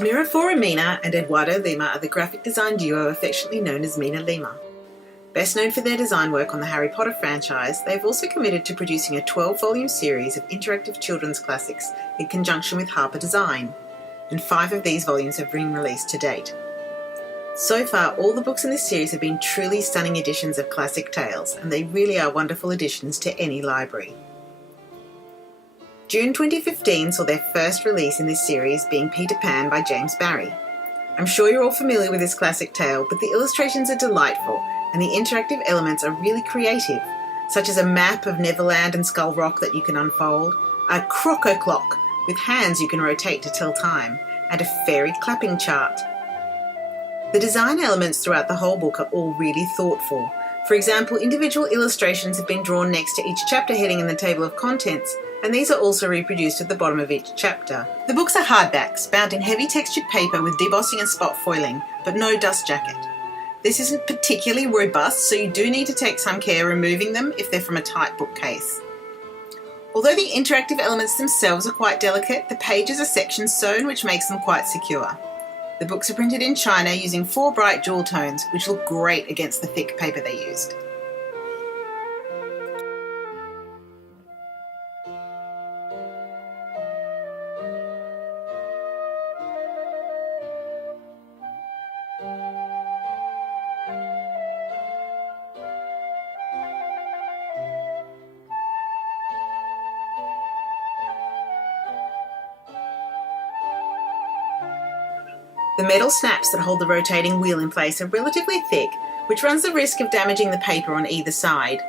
Miraphora Mina and Eduardo Lima are the graphic design duo affectionately known as MinaLima. Best known for their design work on the Harry Potter franchise, they have also committed to producing a 12-volume series of interactive children's classics in conjunction with Harper Design, and 5 of these volumes have been released to date. So far, all the books in this series have been truly stunning editions of classic tales, and they really are wonderful additions to any library. June 2015 saw their first release in this series being Peter Pan by James Barrie. I'm sure you're all familiar with this classic tale, but the illustrations are delightful and the interactive elements are really creative, such as a map of Neverland and Skull Rock that you can unfold, a croco clock with hands you can rotate to tell time, and a fairy clapping chart. The design elements throughout the whole book are all really thoughtful. For example, individual illustrations have been drawn next to each chapter heading in the table of contents, and these are also reproduced at the bottom of each chapter. The books are hardbacks, bound in heavy textured paper with debossing and spot foiling, but no dust jacket. This isn't particularly robust, so you do need to take some care removing them if they're from a tight bookcase. Although the interactive elements themselves are quite delicate, the pages are section sewn, which makes them quite secure. The books are printed in China using 4 bright jewel tones, which look great against the thick paper they used. The metal snaps that hold the rotating wheel in place are relatively thick, which runs the risk of damaging the paper on either side.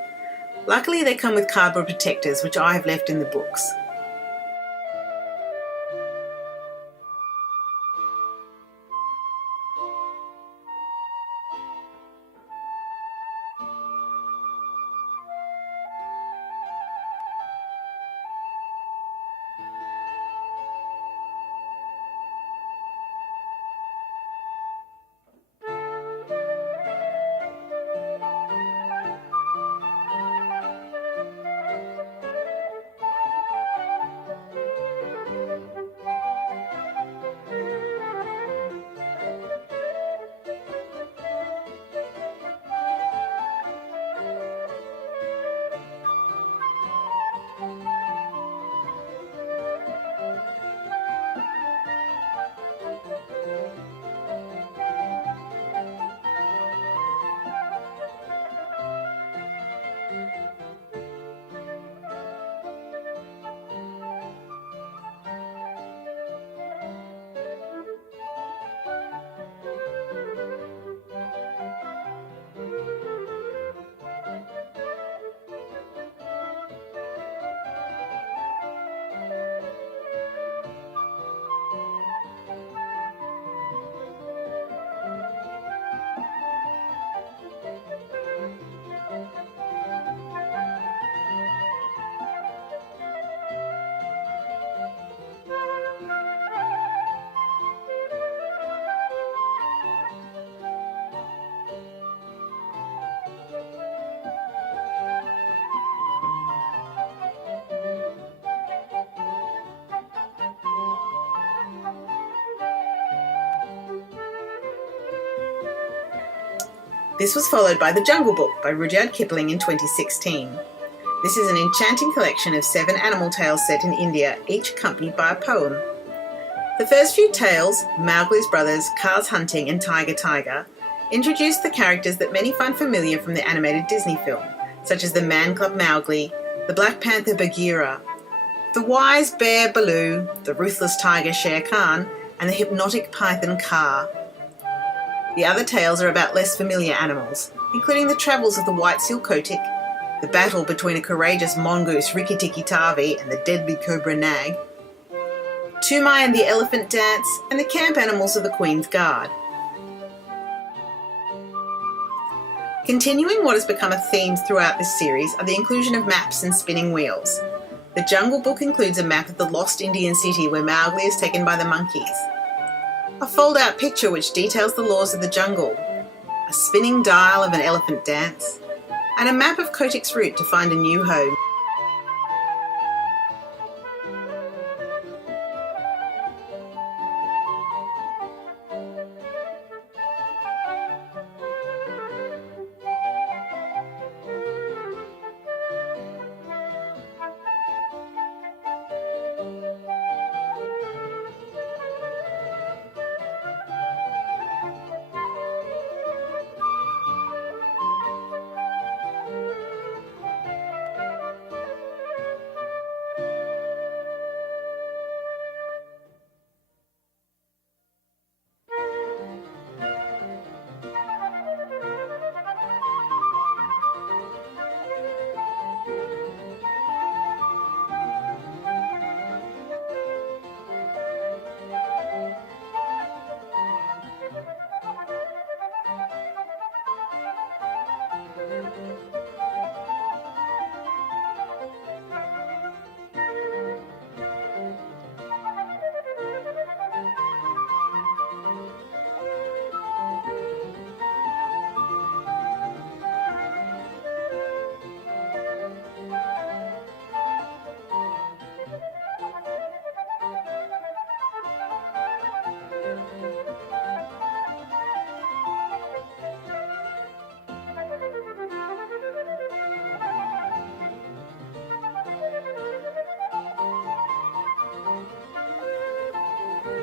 Luckily, they come with cardboard protectors, which I have left in the books. This was followed by The Jungle Book by Rudyard Kipling in 2016. This is an enchanting collection of 7 animal tales set in India, each accompanied by a poem. The first few tales, Mowgli's Brothers, Car's Hunting and Tiger Tiger, introduced the characters that many find familiar from the animated Disney film, such as the Man Cub Mowgli, the Black Panther Bagheera, the wise bear Baloo, the ruthless tiger Shere Khan, and the hypnotic python Kaa. The other tales are about less familiar animals, including the travels of the white seal Kotik, the battle between a courageous mongoose Rikki-Tikki Tavi and the deadly cobra Nag, Tumai and the Elephant Dance, and the camp animals of the Queen's Guard. Continuing what has become a theme throughout this series are the inclusion of maps and spinning wheels. The Jungle Book includes a map of the lost Indian city where Mowgli is taken by the monkeys, a fold-out picture which details the laws of the jungle, a spinning dial of an elephant dance, and a map of Kotik's route to find a new home.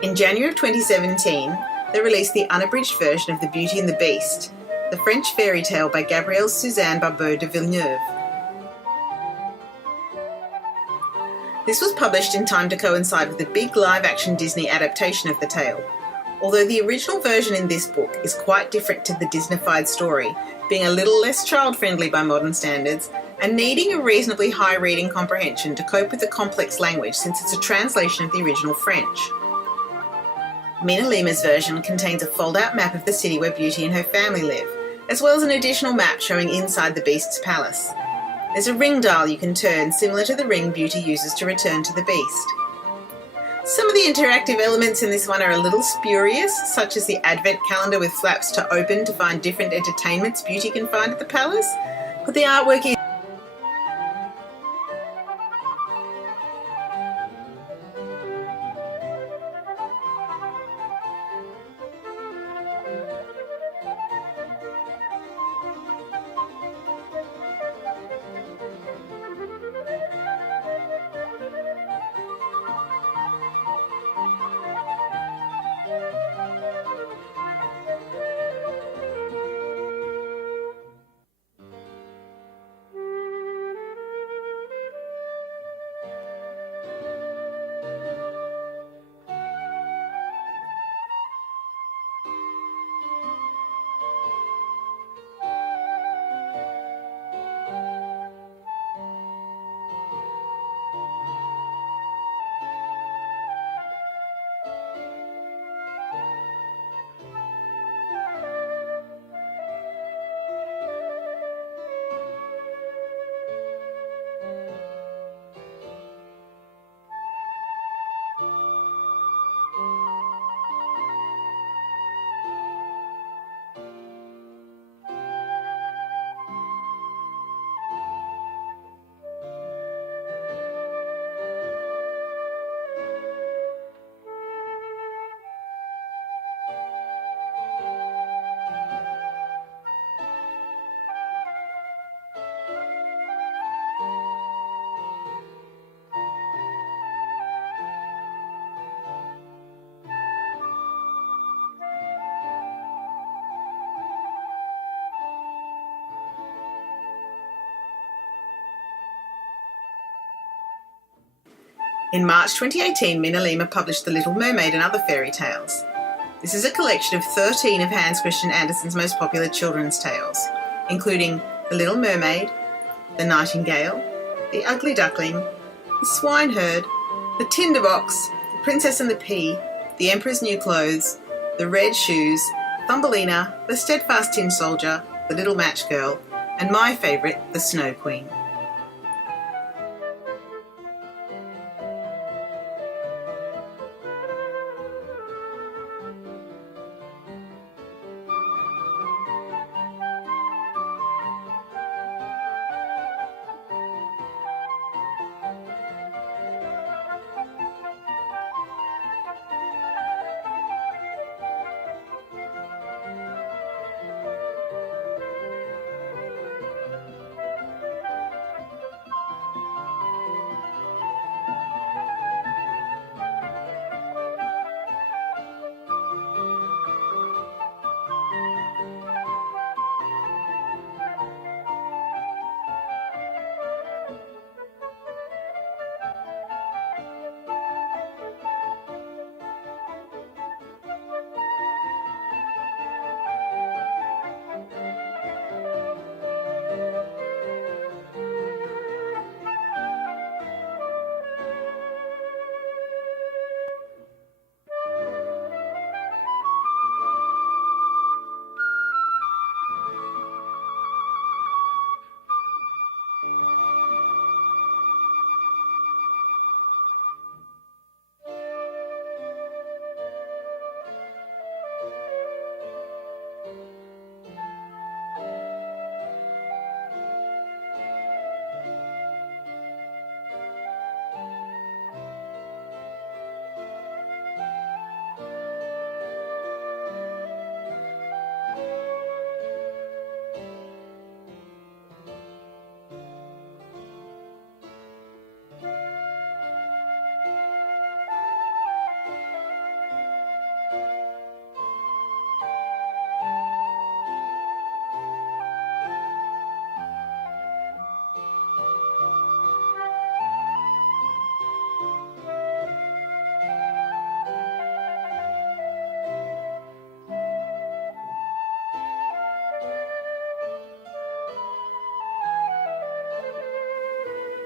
In January of 2017, they released the unabridged version of The Beauty and the Beast, the French fairy tale by Gabrielle-Suzanne Barbot de Villeneuve. This was published in time to coincide with the big live-action Disney adaptation of the tale, although the original version in this book is quite different to the Disneyfied story, being a little less child-friendly by modern standards and needing a reasonably high reading comprehension to cope with the complex language since it's a translation of the original French. MinaLima's version contains a fold-out map of the city where Beauty and her family live, as well as an additional map showing inside the Beast's palace. There's a ring dial you can turn, similar to the ring Beauty uses to return to the Beast. Some of the interactive elements in this one are a little spurious, such as the advent calendar with flaps to open to find different entertainments Beauty can find at the palace, but the artwork is In March 2018, MinaLima published The Little Mermaid and Other Fairy Tales. This is a collection of 13 of Hans Christian Andersen's most popular children's tales, including The Little Mermaid, The Nightingale, The Ugly Duckling, The Swineherd, The Tinderbox, The Princess and the Pea, The Emperor's New Clothes, The Red Shoes, Thumbelina, The Steadfast Tin Soldier, The Little Match Girl, and my favourite, The Snow Queen.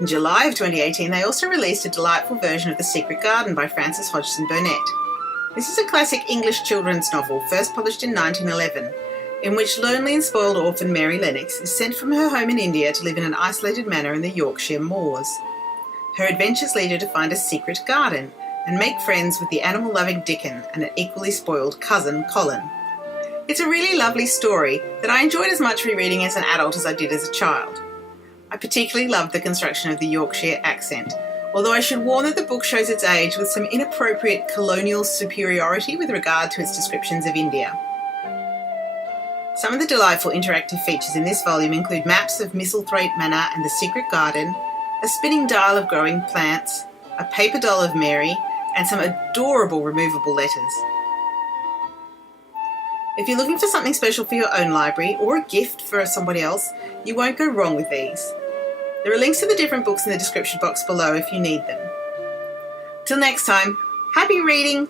In July of 2018, they also released a delightful version of The Secret Garden by Frances Hodgson Burnett. This is a classic English children's novel, first published in 1911, in which lonely and spoiled orphan Mary Lennox is sent from her home in India to live in an isolated manor in the Yorkshire moors. Her adventures lead her to find a secret garden and make friends with the animal-loving Dickon and an equally spoiled cousin, Colin. It's a really lovely story that I enjoyed as much rereading as an adult as I did as a child. I particularly loved the construction of the Yorkshire accent, although I should warn that the book shows its age with some inappropriate colonial superiority with regard to its descriptions of India. Some of the delightful interactive features in this volume include maps of Misselthwaite Manor and the Secret Garden, a spinning dial of growing plants, a paper doll of Mary, and some adorable removable letters. If you're looking for something special for your own library or a gift for somebody else, you won't go wrong with these. There are links to the different books in the description box below if you need them. Till next time, happy reading!